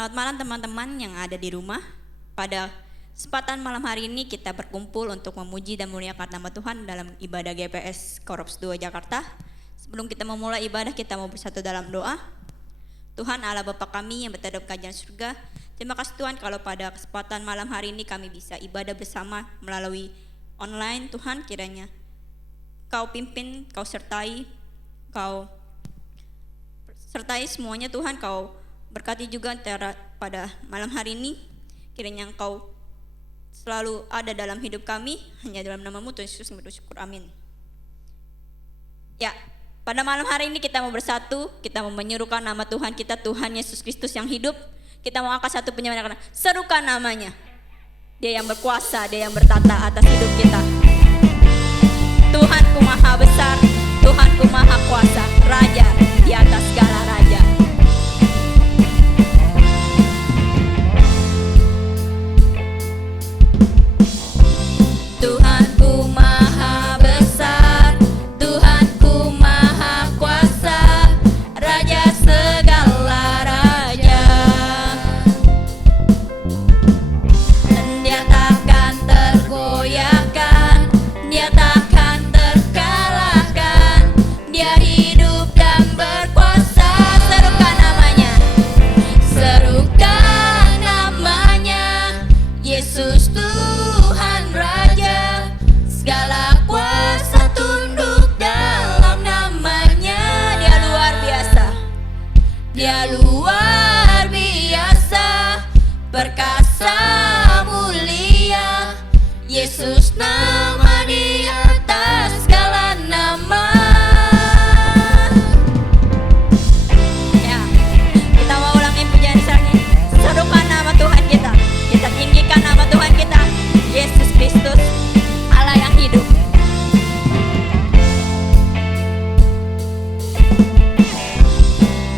Selamat malam teman-teman yang ada di rumah. Pada kesempatan malam hari ini kita berkumpul untuk memuji dan memuliakan nama Tuhan dalam ibadah GPS Korops 2 Jakarta. Sebelum kita memulai ibadah, kita mau bersatu dalam doa. Tuhan Allah Bapa kami yang berada di kerajaan surga, terima kasih Tuhan kalau pada kesempatan malam hari ini kami bisa ibadah bersama melalui online. Tuhan, kiranya Kau pimpin, Kau sertai semuanya Tuhan. Kau berkati juga pada malam hari ini. Kiranya Engkau selalu ada dalam hidup kami. Hanya dalam nama-Mu Tuhan Yesus kami bersyukur, amin. Ya, pada malam hari ini kita mau bersatu. Kita mau menyerukan nama Tuhan kita, Tuhan Yesus Kristus yang hidup. Kita mau angkat satu penyanyian, serukan namanya. Dia yang berkuasa, Dia yang bertata atas hidup kita. Tuhanku maha besar, Tuhanku maha kuasa, Raja di atas segala raja. Tuhanku maha besar, Tuhanku maha kuasa, Raja segala raja. Dia takkan tergoyahkan, Dia takkan terkalahkan, Dia hidup dan berkuasa. Serukan namanya, serukan namanya, Yesus Tuhan Raja. Segala kuasa tunduk dalam namanya. Dia luar biasa, Dia luar biasa, perkasa mulia, Yesus nama di atas segala nama. Ya, kita mau ulangi pujian lagi. Serukan nama Tuhan kita. Kita tinggikan nama Tuhan kita, Yesus Kristus, Allah yang hidup.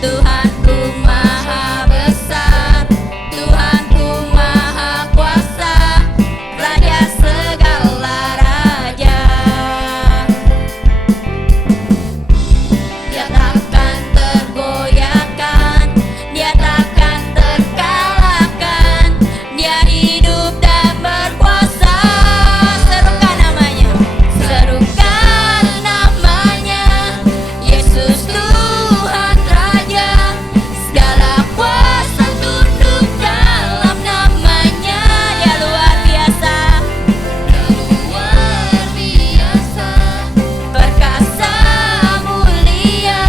Tuhanku maha besar, Tuhanku maha kuasa, Raja segala raja. Dia takkan tergoyahkan, Dia takkan terkalahkan, Dia hidup dan berkuasa. Serukan namanya, serukan namanya, Yesus Tuhan Raja. Segala kuasa tunduk dalam namanya. Dia luar biasa, perkasa mulia,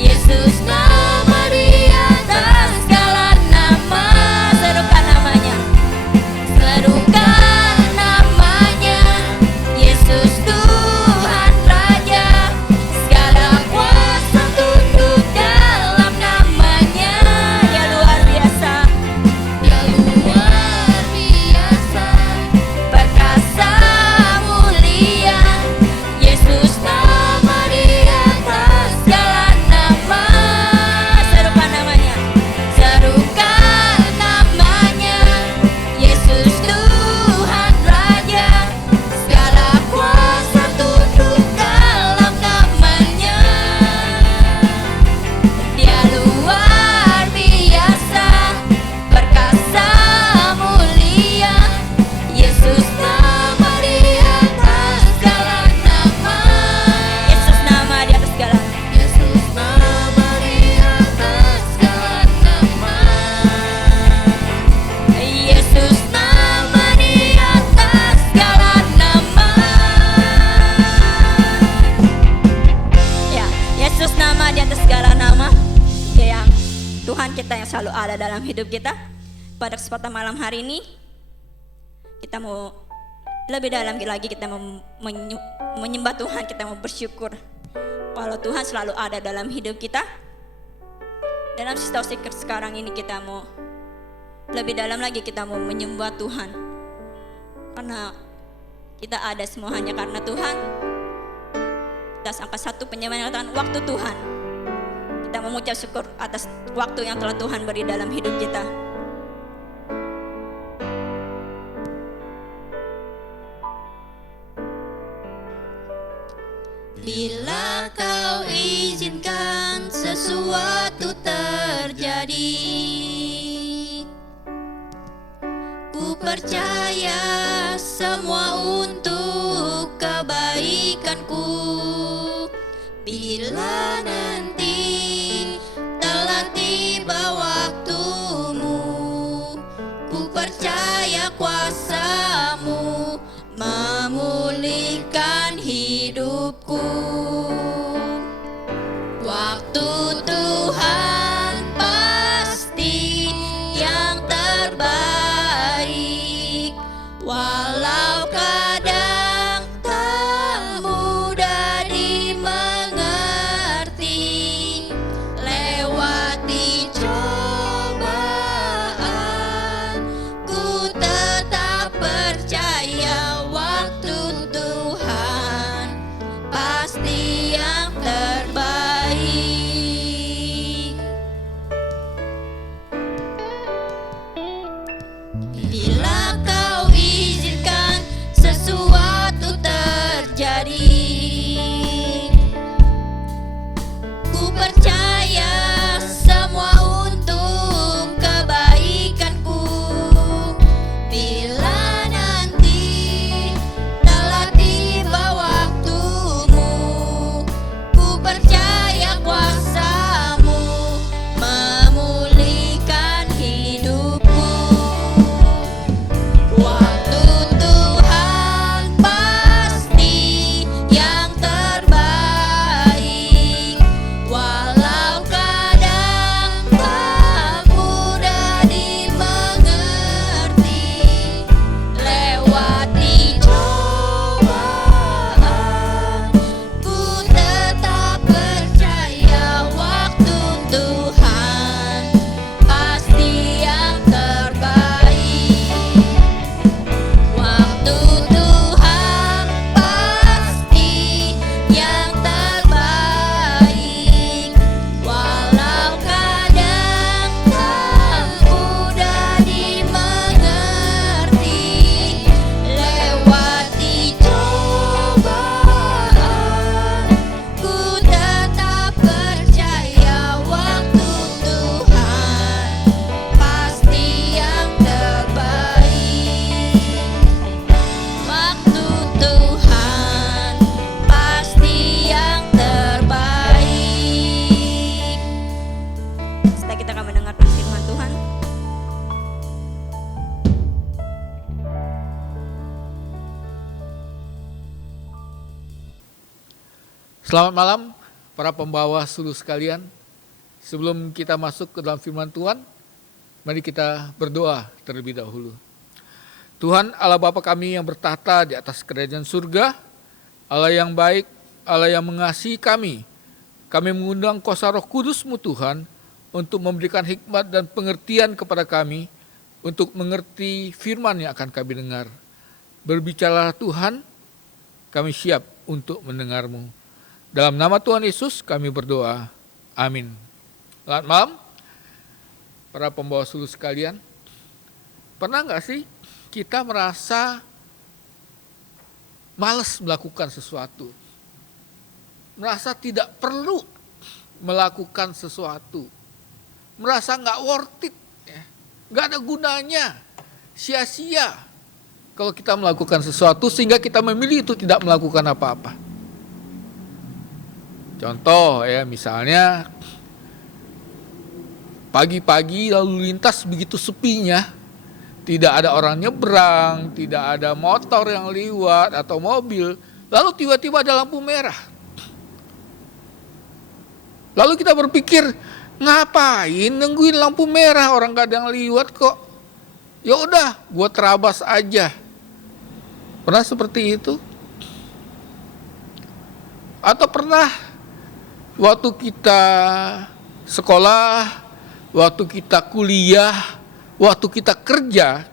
Yesus nama di atas segala nama. Serukan namanya, serukan namanya, Yesus Tuhan Raja. Segala kuasa tunduk dalam namanya. Dia luar biasa, perkasa mulia, Yesus nama di atas segala nama. Serukan namanya, serukan namanya, Yesus Tuhan Raja. Segala kuasa tunduk dalam namanya. Dia luar biasa, perkasa mulia, Yesus nama di atas segala nama. Yesus nama di atas segala, Yesus nama di atas segala nama. Yesus nama di atas segala nama. Ya, Yesus nama di atas segala nama. Dia yang Tuhan kita yang selalu ada dalam hidup kita. Pada kesempatan malam hari ini kita mau lebih dalam lagi, kita mau menyembah Tuhan, kita mau bersyukur kalau Tuhan selalu ada dalam hidup kita. Dalam situasi sekarang ini kita mau lebih dalam lagi, kita mau menyembah Tuhan karena kita ada semua hanya karena Tuhan. Kita angkat satu penyembahan, katakan waktu Tuhan. Kita mengucap syukur atas waktu yang telah Tuhan beri dalam hidup kita. Bila Kau izinkan sesuatu terjadi, percaya semua untuk kebaikanku. Bila nanti telah tiba waktumu, ku percaya kuasa-Mu memulihkan hidupku. Waktu Tuhan pasti yang terbaik, walau kadang tak mudah dimengerti. Lewati cobaan, ku tetap percaya waktu Tuhan pasti yang terbaik. Bila Kau izinkan sesuatu terjadi, ku percaya semua untuk kebaikanku. Bila nanti telah tiba waktumu, ku percaya kuasa-Mu memulihkan hidupku. Waktu Tuhan pasti yang terbaik, walau kadang tak mudah dimengerti. Lewati cobaan, ku tetap percaya waktu Tuhan pasti yang terbaik. Waktu Tuhan pasti yang terbaik, walau kadang tak mudah dimengerti. Lewati cobaan, ku tetap percaya waktu Tuhan pasti yang terbaik. Waktu Tuhan pasti yang terbaik. Setelah kita akan mendengarkan firman Tuhan. Selamat malam para pembawa suluh sekalian. Sebelum kita masuk ke dalam firman Tuhan, mari kita berdoa terlebih dahulu. Tuhan Allah Bapa kami yang bertahta di atas kerajaan surga, Allah yang baik, Allah yang mengasihi kami mengundang kuasa Roh Kudus-Mu Tuhan untuk memberikan hikmat dan pengertian kepada kami untuk mengerti firman yang akan kami dengar. Berbicaralah Tuhan, kami siap untuk mendengar-Mu. Dalam nama Tuhan Yesus kami berdoa. Amin. Selamat malam para pembawa suluh sekalian. Pernah nggak sih kita merasa malas melakukan sesuatu? Merasa tidak perlu melakukan sesuatu? Merasa nggak worth it, nggak ada gunanya, sia-sia kalau kita melakukan sesuatu sehingga kita memilih itu tidak melakukan apa-apa. Contoh ya, misalnya pagi-pagi lalu lintas begitu sepinya, tidak ada orang nyebrang, tidak ada motor yang lewat atau mobil, lalu tiba-tiba ada lampu merah. Lalu kita berpikir, ngapain nungguin lampu merah, orang gak ada yang lewat kok. Ya udah, gue terabas aja. Pernah seperti itu? Atau pernah waktu kita sekolah, waktu kita kuliah, waktu kita kerja,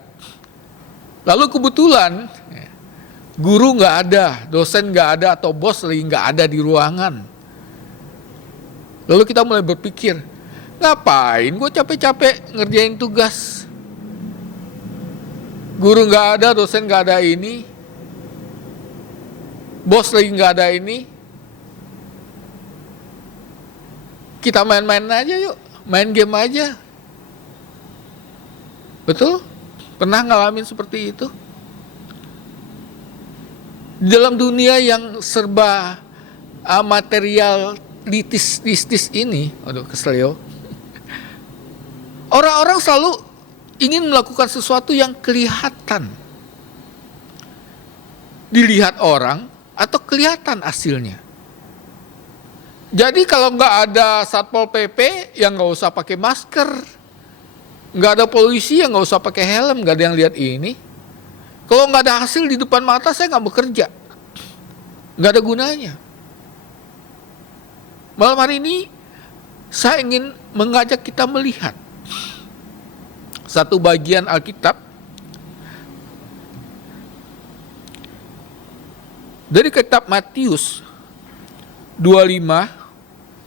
lalu kebetulan guru nggak ada, dosen nggak ada, atau bos lagi nggak ada di ruangan. Lalu kita mulai berpikir, ngapain gue capek-capek ngerjain tugas? Guru nggak ada, dosen nggak ada ini, bos lagi nggak ada ini. Kita main-main aja yuk, main game aja. Betul? Pernah ngalamin seperti itu? Di dalam dunia yang serba materialistis ini, aduh kesel yo. Orang-orang selalu ingin melakukan sesuatu yang kelihatan. Dilihat orang atau kelihatan hasilnya. Jadi kalau nggak ada Satpol PP, yang nggak usah pakai masker. Nggak ada polisi, yang nggak usah pakai helm, nggak ada yang lihat ini. Kalau nggak ada hasil di depan mata, saya nggak bekerja. Nggak ada gunanya. Malam hari ini, saya ingin mengajak kita melihat satu bagian Alkitab dari kitab Matius 25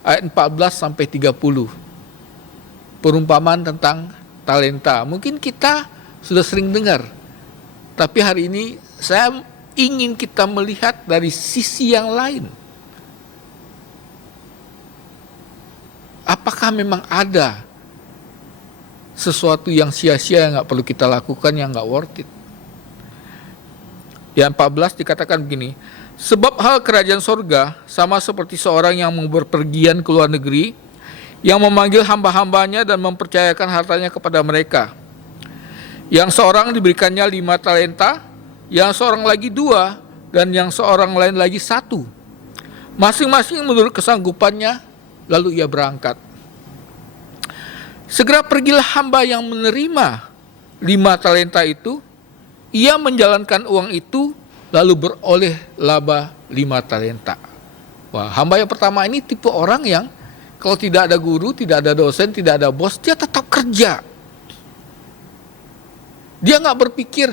ayat 14 sampai 30. Perumpamaan tentang talenta. Mungkin kita sudah sering dengar, tapi hari ini saya ingin kita melihat dari sisi yang lain. Apakah memang ada sesuatu yang sia-sia yang nggak perlu kita lakukan, yang nggak worth it? Yang 14 dikatakan begini, sebab hal kerajaan sorga sama seperti seorang yang berpergian ke luar negeri, yang memanggil hamba-hambanya dan mempercayakan hartanya kepada mereka. Yang seorang diberikannya 5 talenta, yang seorang lagi 2, dan yang seorang lain lagi 1. Masing-masing menurut kesanggupannya, lalu ia berangkat. Segera pergilah hamba yang menerima 5 talenta itu, ia menjalankan uang itu, lalu beroleh laba 5 talenta. Wah, hamba yang pertama ini tipe orang yang kalau tidak ada guru, tidak ada dosen, tidak ada bos, dia tetap kerja. Dia nggak berpikir,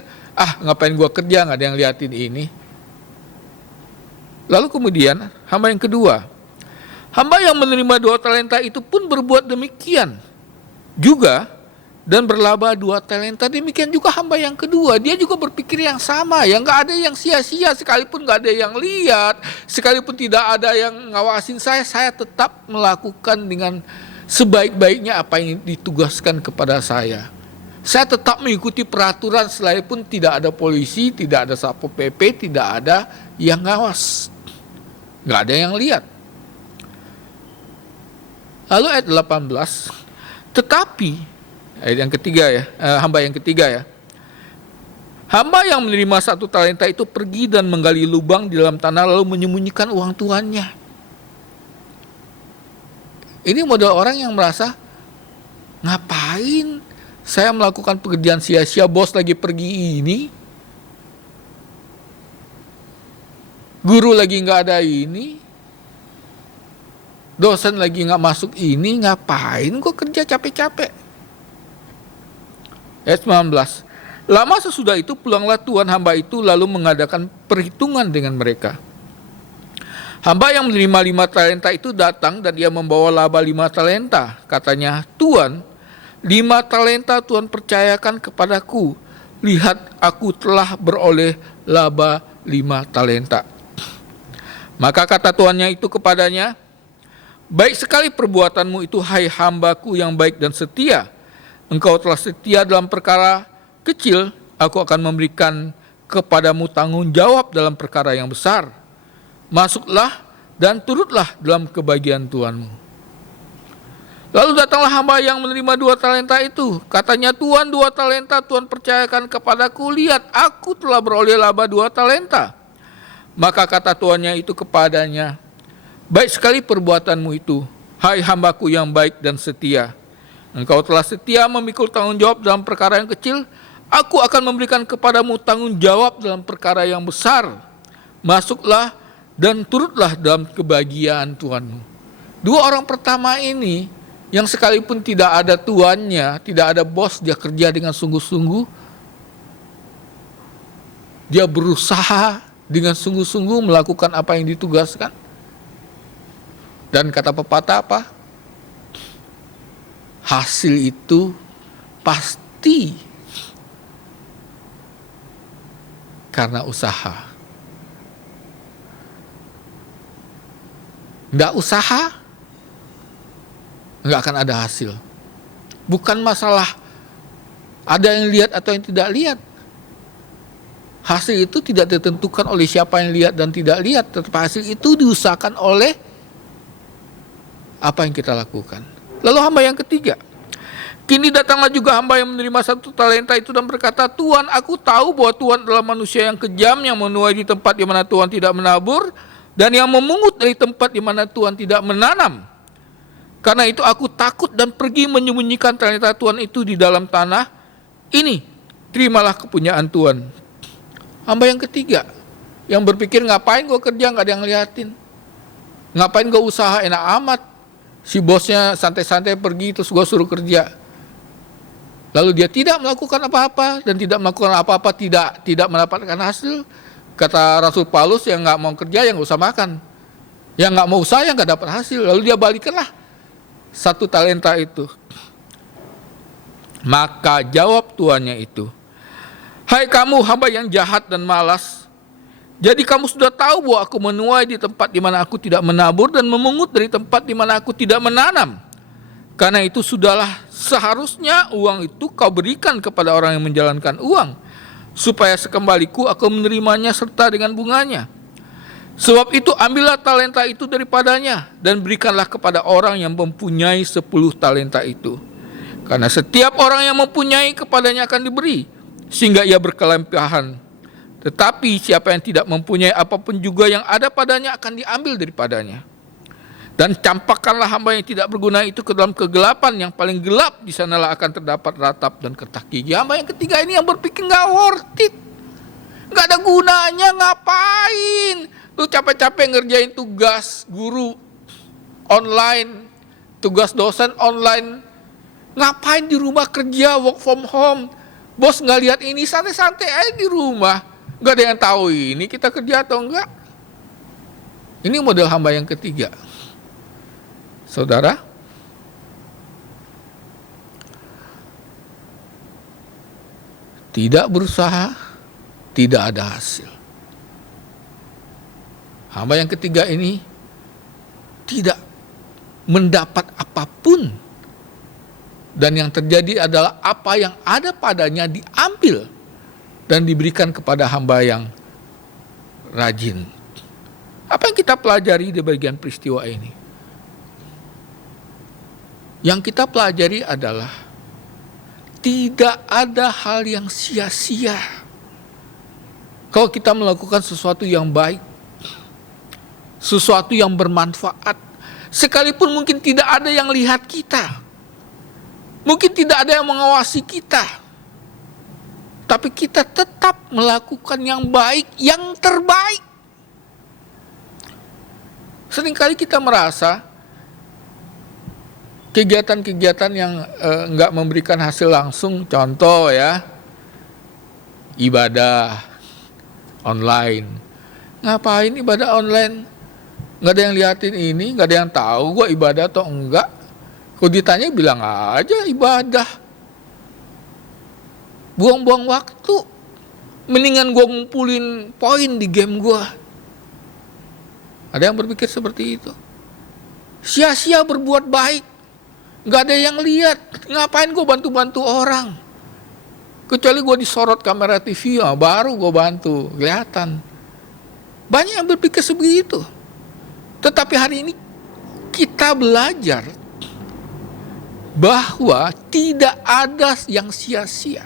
ngapain gua kerja, nggak ada yang liatin ini. Lalu kemudian hamba yang kedua, hamba yang menerima 2 talenta itu pun berbuat demikian juga dan berlaba 2 talenta. Demikian juga hamba yang kedua, dia juga berpikir yang sama, yang nggak ada yang sia-sia, sekalipun nggak ada yang lihat, sekalipun tidak ada yang ngawasin saya tetap melakukan dengan sebaik-baiknya apa yang ditugaskan kepada saya. Saya tetap mengikuti peraturan sekalipun tidak ada polisi, tidak ada Satpol PP, tidak ada yang ngawas, nggak ada yang lihat. Lalu ayat 18, tetapi ayat yang ketiga ya, hamba yang ketiga ya. Hamba yang menerima 1 talenta itu pergi dan menggali lubang di dalam tanah lalu menyembunyikan uang tuannya. Ini model orang yang merasa, ngapain saya melakukan pekerjaan sia-sia, bos lagi pergi ini, guru lagi nggak ada ini, dosen lagi nggak masuk ini, ngapain gue kerja capek-capek. Ayat 19, lama sesudah itu pulanglah tuan hamba itu lalu mengadakan perhitungan dengan mereka. Hamba yang menerima 5 talenta itu datang dan ia membawa laba 5 talenta. Katanya, Tuan, 5 talenta Tuhan percayakan kepadaku. Lihat, aku telah beroleh laba 5 talenta. Maka kata tuannya itu kepadanya, baik sekali perbuatanmu itu, hai hambaku yang baik dan setia. Engkau telah setia dalam perkara kecil, aku akan memberikan kepadamu tanggung jawab dalam perkara yang besar. Masuklah dan turutlah dalam kebahagiaan Tuanmu. Lalu datanglah hamba yang menerima 2 talenta itu. Katanya, Tuan, 2 talenta Tuhan percayakan kepadaku. Lihat, aku telah beroleh laba 2 talenta. Maka kata tuannya itu kepadanya, baik sekali perbuatanmu itu, hai hambaku yang baik dan setia. Engkau telah setia memikul tanggung jawab dalam perkara yang kecil, aku akan memberikan kepadamu tanggung jawab dalam perkara yang besar. Masuklah dan turutlah dalam kebahagiaan Tuhanmu. 2 orang pertama ini, yang sekalipun tidak ada tuannya, tidak ada bos, dia kerja dengan sungguh-sungguh. Dia berusaha dengan sungguh-sungguh melakukan apa yang ditugaskan. Dan kata pepatah apa? Hasil itu pasti karena usaha. Nggak usaha, nggak akan ada hasil. Bukan masalah Ada yang lihat atau yang tidak lihat. Hasil itu tidak ditentukan oleh siapa yang lihat dan tidak lihat, tetapi hasil itu diusahakan oleh apa yang kita lakukan. Lalu hamba yang ketiga, kini datanglah juga hamba yang menerima 1 talenta itu dan berkata, Tuhan, aku tahu bahwa Tuhan adalah manusia yang kejam, yang menuai di tempat di mana Tuhan tidak menabur, dan yang memungut dari tempat di mana Tuhan tidak menanam. Karena itu aku takut dan pergi menyembunyikan talenta Tuhan itu di dalam tanah. Ini, terimalah kepunyaan Tuhan. Hamba yang ketiga, yang berpikir ngapain gue kerja gak ada yang liatin. Ngapain gue usaha enak amat. Si bosnya santai-santai pergi terus gue suruh kerja. Lalu dia tidak melakukan apa-apa dan tidak melakukan apa-apa tidak mendapatkan hasil. Kata Rasul Paulus, yang gak mau kerja yang gak usah makan. Yang gak mau usaha yang gak dapat hasil. Lalu dia balikanlah 1 talenta itu. Maka jawab tuannya itu, hai kamu hamba yang jahat dan malas, jadi kamu sudah tahu bahwa aku menuai di tempat di mana aku tidak menabur dan memungut dari tempat di mana aku tidak menanam. Karena itu sudahlah seharusnya uang itu kau berikan kepada orang yang menjalankan uang, supaya sekembaliku aku menerimanya serta dengan bunganya. Sebab itu ambillah talenta itu daripadanya dan berikanlah kepada orang yang mempunyai 10 talenta itu. Karena setiap orang yang mempunyai kepadanya akan diberi, sehingga ia berkelimpahan. Tetapi siapa yang tidak mempunyai apapun juga yang ada padanya akan diambil daripadanya. Dan campakkanlah hamba yang tidak berguna itu ke dalam kegelapan yang paling gelap, di sanalah akan terdapat ratap dan kertas gigi. Hamba yang ketiga ini yang berpikir gak worth it, gak ada gunanya, ngapain lu capek-capek ngerjain tugas guru online, tugas dosen online, ngapain di rumah kerja work from home. Bos nggak lihat ini, santai-santai aja di rumah. Nggak ada yang tahu ini kita kerja atau enggak. Ini model hamba yang ketiga. Saudara, tidak berusaha, tidak ada hasil. Hamba yang ketiga ini tidak mendapat apapun. Dan yang terjadi adalah apa yang ada padanya diambil dan diberikan kepada hamba yang rajin. Apa yang kita pelajari di bagian peristiwa ini? Yang kita pelajari adalah tidak ada hal yang sia-sia kalau kita melakukan sesuatu yang baik, sesuatu yang bermanfaat, sekalipun mungkin tidak ada yang lihat kita. Mungkin tidak ada yang mengawasi kita, tapi kita tetap melakukan yang baik, yang terbaik. Seringkali kita merasa kegiatan-kegiatan yang enggak memberikan hasil langsung, contoh ya, ibadah online. Ngapain ibadah online? Nggak ada yang liatin ini, nggak ada yang tahu gue ibadah atau enggak. Kalau ditanya bilang aja ibadah. Buang-buang waktu. Mendingan gue ngumpulin poin di game gue. Ada yang berpikir seperti itu. Sia-sia berbuat baik. Gak ada yang lihat. Ngapain gue bantu-bantu orang? Kecuali gue disorot kamera TV, baru gue bantu. Kelihatan. Banyak yang berpikir sebegitu. Tetapi hari ini kita belajar bahwa tidak ada yang sia-sia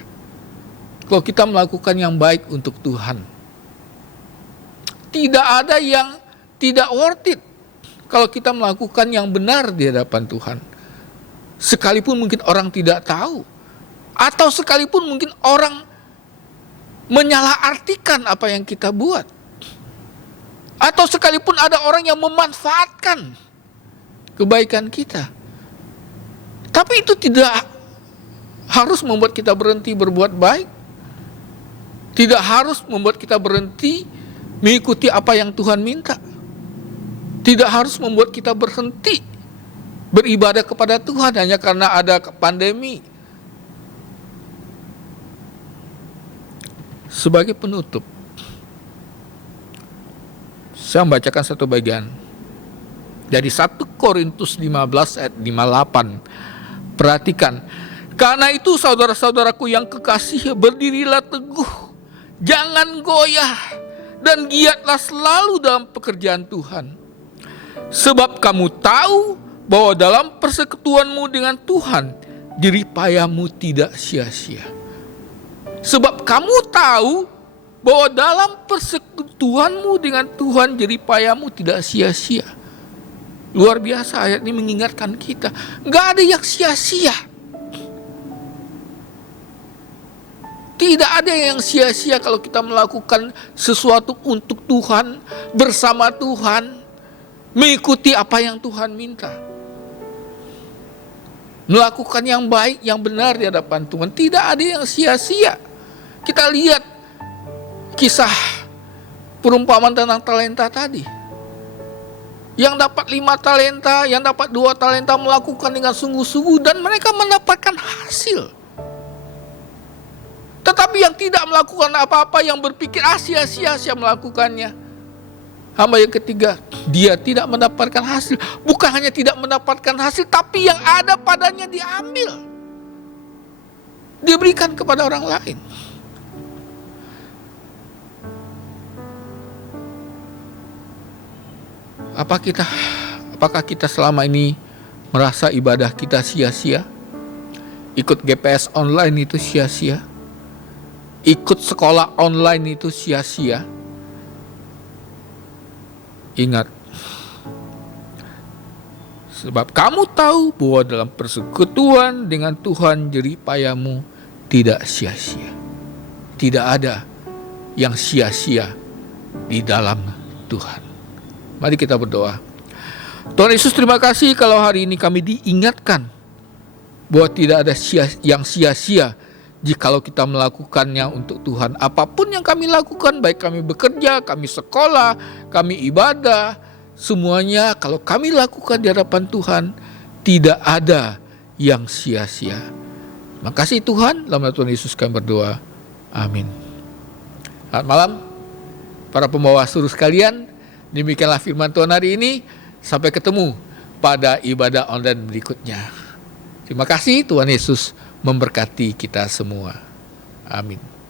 kalau kita melakukan yang baik untuk Tuhan. Tidak ada yang tidak worth it kalau kita melakukan yang benar di hadapan Tuhan. Sekalipun mungkin orang tidak tahu, atau sekalipun mungkin orang menyalahartikan apa yang kita buat, atau sekalipun ada orang yang memanfaatkan kebaikan kita. Tapi itu tidak harus membuat kita berhenti berbuat baik. Tidak harus membuat kita berhenti mengikuti apa yang Tuhan minta. Tidak harus membuat kita berhenti beribadah kepada Tuhan hanya karena ada pandemi. Sebagai penutup, saya membacakan satu bagian dari 1 Korintus 15 ayat 58. Perhatikan, Karena itu saudara-saudaraku yang kekasih, berdirilah teguh, jangan goyah, dan giatlah selalu dalam pekerjaan Tuhan. Sebab kamu tahu bahwa dalam persekutuanmu dengan Tuhan, jeripayamu tidak sia-sia. Sebab kamu tahu bahwa dalam persekutuanmu dengan Tuhan, jeripayamu tidak sia-sia. Luar biasa, ayat ini mengingatkan kita, nggak ada yang sia-sia. Tidak ada yang sia-sia kalau kita melakukan sesuatu untuk Tuhan, bersama Tuhan, mengikuti apa yang Tuhan minta. Melakukan yang baik, yang benar di hadapan Tuhan. Tidak ada yang sia-sia. Kita lihat kisah perumpamaan tentang talenta tadi. Yang dapat 5 talenta, yang dapat 2 talenta melakukan dengan sungguh-sungguh dan mereka mendapatkan hasil. Tetapi yang tidak melakukan apa-apa, yang berpikir sia-sia melakukannya. Hamba yang ketiga, dia tidak mendapatkan hasil. Bukan hanya tidak mendapatkan hasil, tapi yang ada padanya diambil. Diberikan kepada orang lain. Apakah kita selama ini merasa ibadah kita sia-sia? Ikut GPS online itu sia-sia? Ikut sekolah online itu sia-sia? Ingat, sebab kamu tahu bahwa dalam persekutuan dengan Tuhan, jeripayamu tidak sia-sia. Tidak ada yang sia-sia di dalam Tuhan. Mari kita berdoa. Tuhan Yesus, terima kasih kalau hari ini kami diingatkan bahwa tidak ada yang sia-sia jikalau kita melakukannya untuk Tuhan. Apapun yang kami lakukan, baik kami bekerja, kami sekolah, kami ibadah, semuanya kalau kami lakukan di hadapan Tuhan, tidak ada yang sia-sia. Makasih Tuhan, dalam nama Tuhan Yesus kami berdoa. Amin. Selamat malam para pembawa suruh sekalian. Demikianlah firman Tuhan hari ini. Sampai ketemu pada ibadah online berikutnya. Terima kasih, Tuhan Yesus memberkati kita semua. Amin.